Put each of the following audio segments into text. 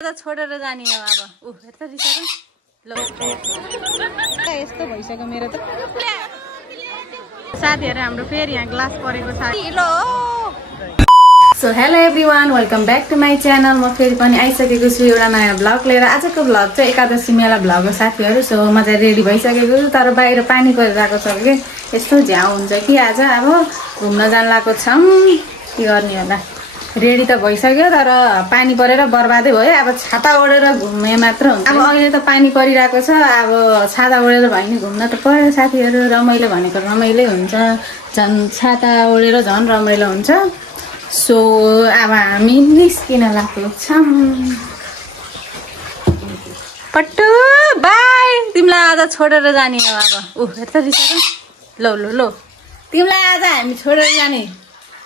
छोडेर जाने हो अब यस्तो रिसाको ल यस्तो भइसक्यो मेरो त साथीहरु हाम्रो फेरि यहाँ ग्लास परेको छ ल so hello everyone welcome back to my channel म फेरि पनि आइसकेको छु एउटा नयाँ ब्लग लिएर आजको ब्लग चाहिँ एकादशी मेला ब्लग हो साथीहरु सो म चाहिँ रेडी भइसकेको छु तर बाहिर पानी परिरहेको छ के यस्तो झ्याउ हुन्छ कि आज अब घुम्न जान लागेको छम के गर्ने होला रेडी त भइसक्यो तर पानी परेर बर्बादै भयो अब छाता ओढेर घुम्ने मात्र हुन्छ अब अहिले त पानी परिरहेको छ अब छाता ओढेर भएन घुम्न त पर्यो साथीहरु रमाइलो भनेको रमाइलै हुन्छ झन् छाता ओढेर झन् रमाइलो हुन्छ सो अब हामी निस्किन लागेको छौं पट्टु बाइ तिमीलाई आज छोडेर जाने हो अब यस्तो रिसाको ल ल ल तिमीलाई आज हामी छोडेर जाने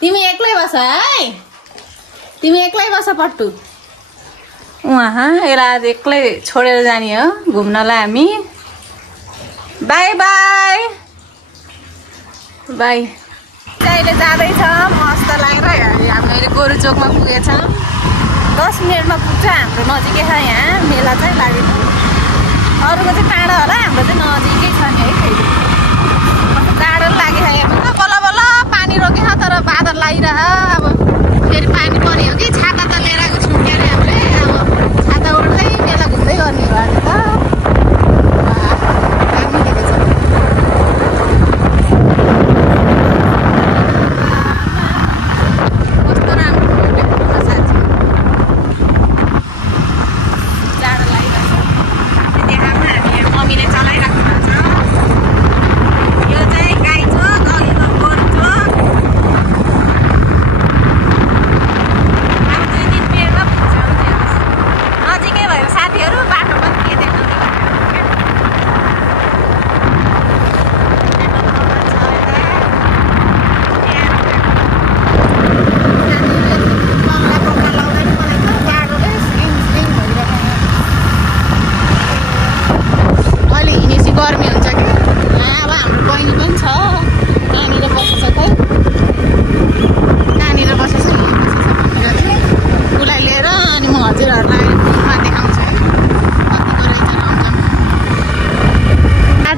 तिमी एक्लै बस है तिमी एक्लै बस पट्टु उहाँ यसलाई आज एक्लै छोडेर जाने हो घुम्नलाई हामी बाइ बाइ बाइ अहिले जाँदैछ मस्त लागेर हामीले गोरु चोकमा पुगेछौँ 10 मिनटमा पुग्छ हाम्रो नजिकै छ यहाँ मेला चाहिँ लागेको अरूको चाहिँ टाढा होला हाम्रो चाहिँ नजिकै छ नि है टाढो लागिरहेको यहाँ बल्ल बल्ल पानी रोकेछ तर बादल लागिरह अब फेरि पानी पर्यो कि छाता त लिएर आएको छौँ के अरे हामीले अब छाता ओढ्दै मेला घुम्दै गर्ने हो आज त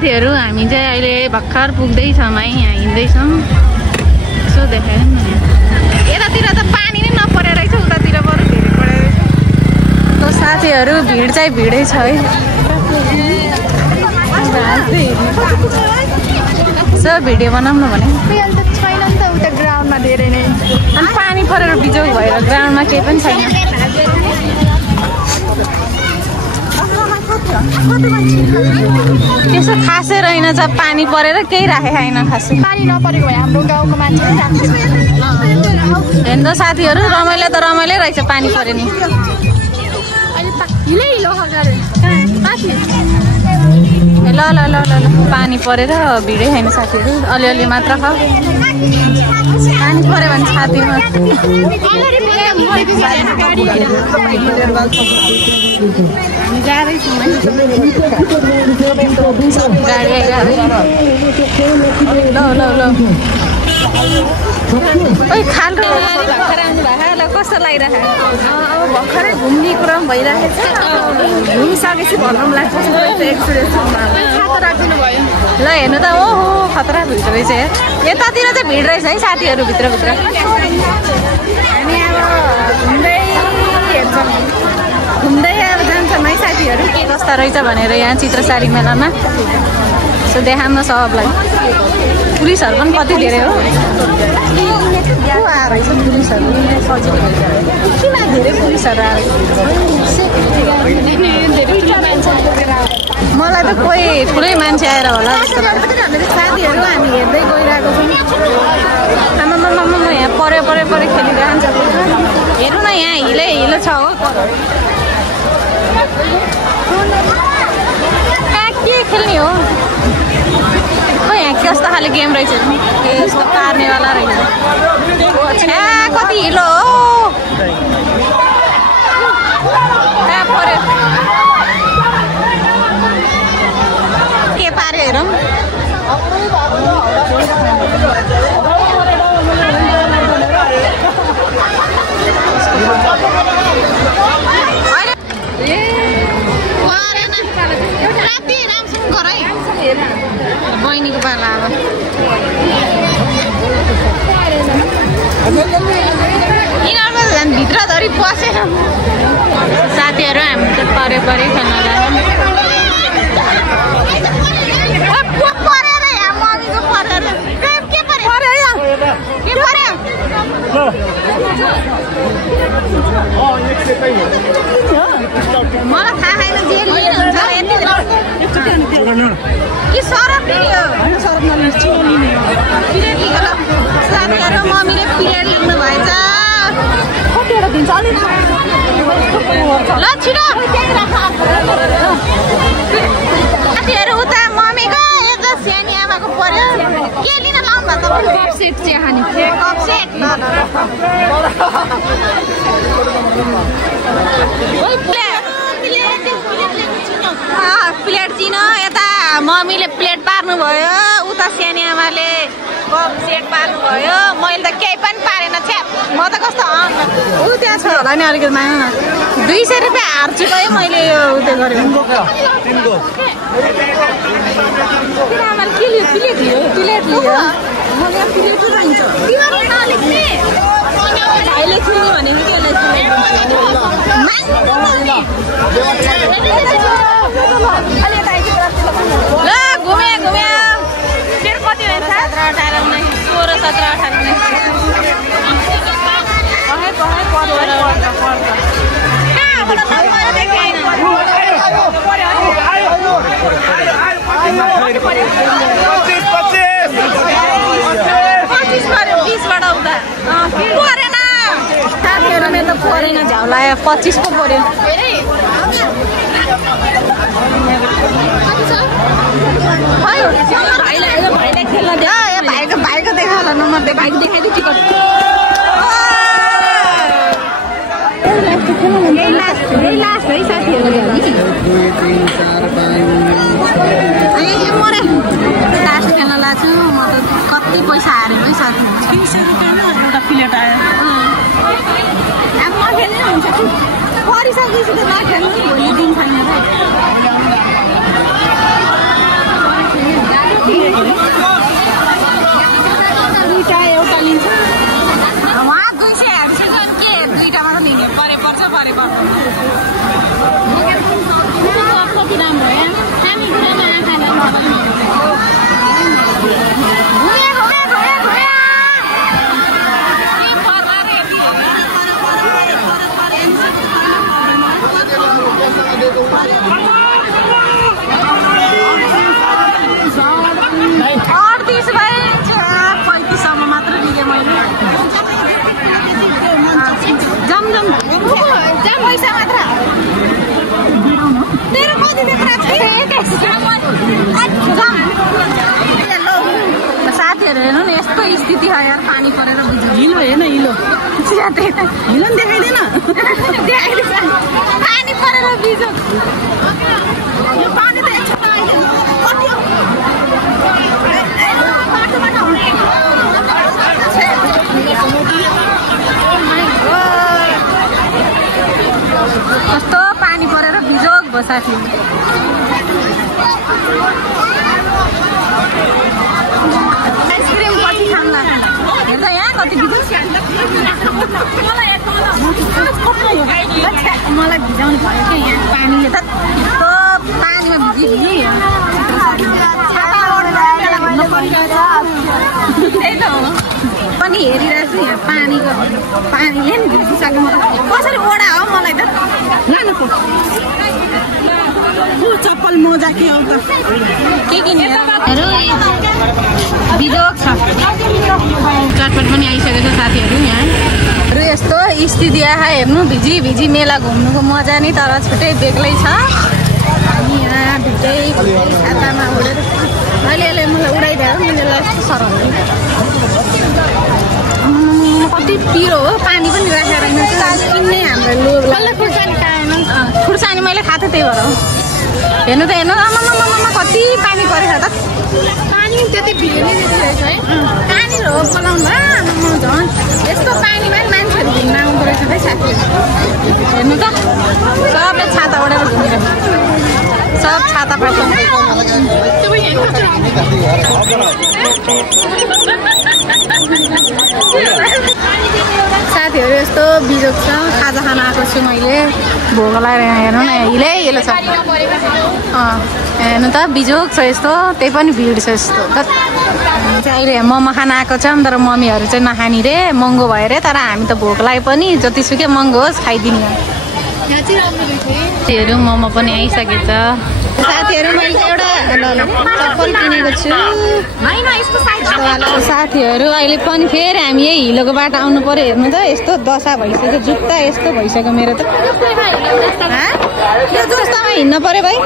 साथीहरु हामी चाहिँ अहिले भर्खर पुग्दैछौँ है यहाँ हिँड्दैछौँ यसो देखाएँ नि यतातिर त पानी नै नपरेर रहेछ उतातिर बरु धेरै परेर रहेछ तो साथीहरु भिड चाहिँ भिडै छ है यसो भिडियो बनाउनु भने छैन नि त उता ग्राउन्डमा धेरै नै अनि पानी परेर बिजोग भएर ग्राउन्डमा केही पनि छैन त्यसो खासै रहेन छ पानी परेर केही राखे छैन खासै पानी नपरेको भए हाम्रो गाउँको मान्छे हेर्नु त साथीहरु रमाइलो त रमाइलै रहेछ पानी परे नि ल ल ल ल पानी परेर भिडै छैन साथीहरु अलिअलि मात्र छ पानी पऱ्यो भने छातीमा हामी जाँदैछौँ ल ल ल ओइ खानु कस्तो लागिरहेको अब भर्खरै घुम्ने कुरा पनि भइरहेको छ घुमिसकेपछि भन्नु पनि लाग्छ ल हेर्नु त ओहो खतरा भिड रहेछ यतातिर चाहिँ भिड रहेछ है साथीहरू भित्रभित्र हामी अब घुम्दै हेर्छौँ घुम्दै अब जान्छौँ है साथीहरू के कस्ता रहेछ भनेर यहाँ चित्रसारी मेलामा सो देखाउन सबलाई पुलिसहरू पनि कति धेरै हो रहेछ पुलिसहरू सजिलो किन धेरै पुलिसहरू मलाई त कोही ठुलै मान्छे आएर होला जस्तो लाग्छ साथीहरू हामी हेर्दै गइरहेको छौँ आमामा यहाँ परे खेलिरहन्छ हेर्नु न यहाँ हिलो छ हो कहाँ के खेल्ने हो यहाँ कस्तो खाले गेम रहेछ यस्तो पार्नेवाला रहेछ कति हिलो हो कहाँ पर्यो के पार्यो हेरौँ परि पसेर साथीहरू हामी चाहिँ परे खेल्न लाग्यौँ। मलाई थाहा छैन जे लिएर हुन्छ कि सरफ पिरियड लिएको साथीहरू मम्मीले पिरियड लिनु भएछ कतिवटा दिन्छ अलि ल छिटो साथीहरू उता मम्मीको यता सानी आमाको पर्यो के लिन लाउनु भयो तपाईँ कप सेट चिया खाने कप सेट प्लेट चिन यता मम्मीले प्लेट पार्नु भयो उता सानी आमाले कप सेट पार्नु भयो मैले त केही पनि पारेन छ्या म त कस्तो ऊ त्यहाँ छ होला नि अलिकति माग न 200 रुपियाँ हार्छु गयो मैले यो उयो गरेँ आमाले के लियो प्लेट लियो मैले प्लेट रहन्छ भाइले खुल्ने भनेको ल घुमे फेरि कति रहेछ 17 18 19 16 17 18 परेन झ्याउला 25 को पर्यो भाइलाई खेल्न दियो भाइको देखाला नम्बर भाइको देखाइदियो टिकट लास्ट है साथीहरू लास्ट खेल्न लाग्छु म त कति पैसा हारेँ है साथी 300 रुपियाँमा एउटा प्लेट आयो अब म खेल्ने हुन्छ परिसकेपछि त नखेल्नु भोलि दिन छैन दुईटा एउटा लिन्छ उहाँ 200 हाल्छ के दुईटा मात्र लिने परे पर्छ कति राम्रो हो खाने कुरामा पैसा मात्र तेरो कति साथीहरू हेर्नु न यस्तो स्थिति हो यार पानी परेर हिलो हेर्न हिलो हिलो पनि देखाइदिएन पानी परेर बिजो यो पानी त कस्तो पानी परेर भिजोक भयो साथी आइसक्रिम कति खान्न हेर्दा यहाँ कति भिजोक मलाई भिजाउनु भयो क्या यहाँ पानीले त यस्तो पानीमा भिजी त्यही त हो पनि हेरिरहेको छु यहाँ पानीले नि भिजिसक्यो मलाई कसरी ओडा हो मलाई त लानु चप्पल मोजा के आउँछ के किने बिजोक छ चटपट पनि आइसकेको छ साथीहरू यहाँ र यस्तो स्थिति आए हेर्नु भिजी मेला घुम्नुको मजा नै तर छुट्टै बेग्लै छ अनि यहाँ भिजै छातामा उडेर अहिले मलाई उडाइदिएर मैले यस्तो सरल कति पिरो हो पानी पनि राखेर किन्ने हाम्रो खुर्सानी मैले खाएको थिएँ त्यही भएर हो हेर्नु त हेर्नु आमा कति पानी परेछ त पानी त्यति भिड्ने रहेछ है पानी हो बोलाउनु भयो झन् यस्तो पानीमा मान्छेहरू घुम्न आउँदो रहेछ है साथी हेर्नु त सबले छाता ओढेर घुमेर सब छाता पाउँछ साथीहरू यस्तो बिजोक छ खाजा छु मैले भोग लगाएर यहाँ हेर्नु न हिले हिले छ हेर्नु त बिजोग छ यस्तो त्यही पनि भिड छ यस्तो अहिले मोमो खान आएको छ तर मम्मीहरू चाहिँ नखाने रे महँगो भयो अरे तर हामी त भोक लागे पनि जतिसुकै महँगो होस् खाइदिने साथीहरू मोमो पनि आइसकेछ साथीहरू मैले एउटा चप्पल किनेको छु साथीहरू अहिले पनि फेरि हामी यही हिलोको बाटो आउनु पर्यो हेर्नु त यस्तो दशा भइसक्यो जुत्ता यस्तो भइसक्यो मेरो त यो जस्तोमा हिँड्नु पर्यो भाइ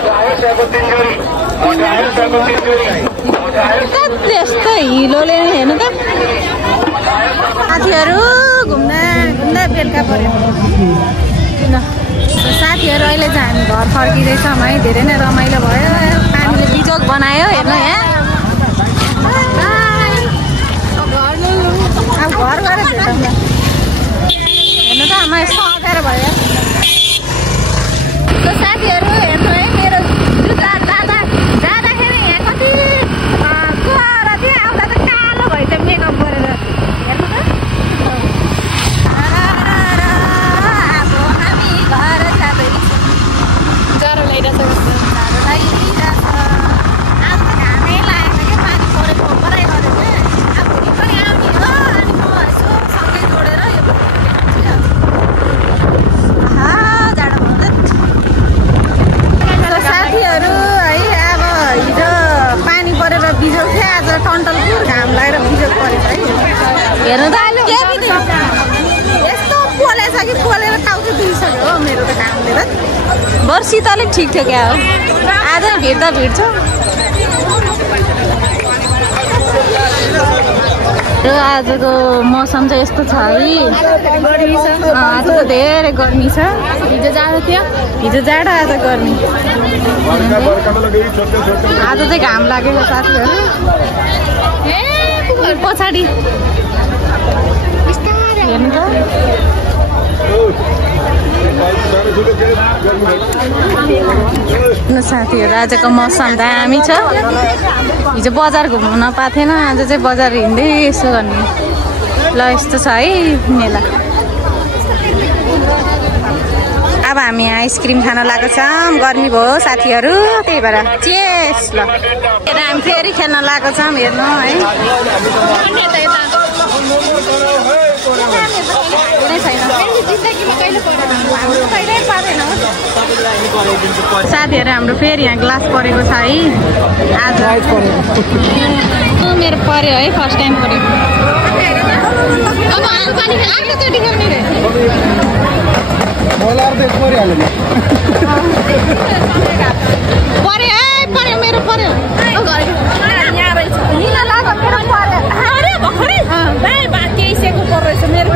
यस्तो हिलोले हेर्नु त साथीहरू घुम्दा घुम्दा बेलुका पर्यो साथीहरू अहिले चाहिँ हामी घर फर्किँदैछौँ है धेरै नै रमाइलो भयो पानीले बिजोग बनायो हेर्नु यहाँ अब घर गएर हेर्नु त आमा यस्तो अँध्यारो भयो साथीहरू हेर्नु है मेरो जुत्ता जाँदाखेरि यहाँ कति गएर चाहिँ आउँदा त कालो भएछ मेकअप गरेर हेर्नु त हेर्नु त यस्तो पोलेछ कि पोलेर टाउको दुइसक्यो हो मेरो त कामले त वर्षी त अलिक ठिक थियो क्या हो आज भिड त भिड छ र आजको मौसम चाहिँ यस्तो छ है आज त धेरै गर्मी छ हिजो जाडो थियो हिजो जाडो आज गर्मी आज चाहिँ घाम लागेको साथीहरू पछाडि हेर्नु त साथीहरू आजको मौसम दामी छ हिजो बजार घुम्नु नपाएको थिएन आज चाहिँ बजार हिँड्दै यसो गर्ने ल यस्तो छ है मेला अब हामी आइसक्रिम खान लागेको छौँ गर्मी भयो साथीहरू त्यही भएर चेस ल हामी फेरि खेल्न लागेको छौँ हेर्नु है साथीहरू हाम्रो फेरि यहाँ ग्लास परेको छ है आज मेरो पर्यो है फर्स्ट टाइम पऱ्यो पर्यो मेरो पर्यो केही सेको पर्दैछ मेरो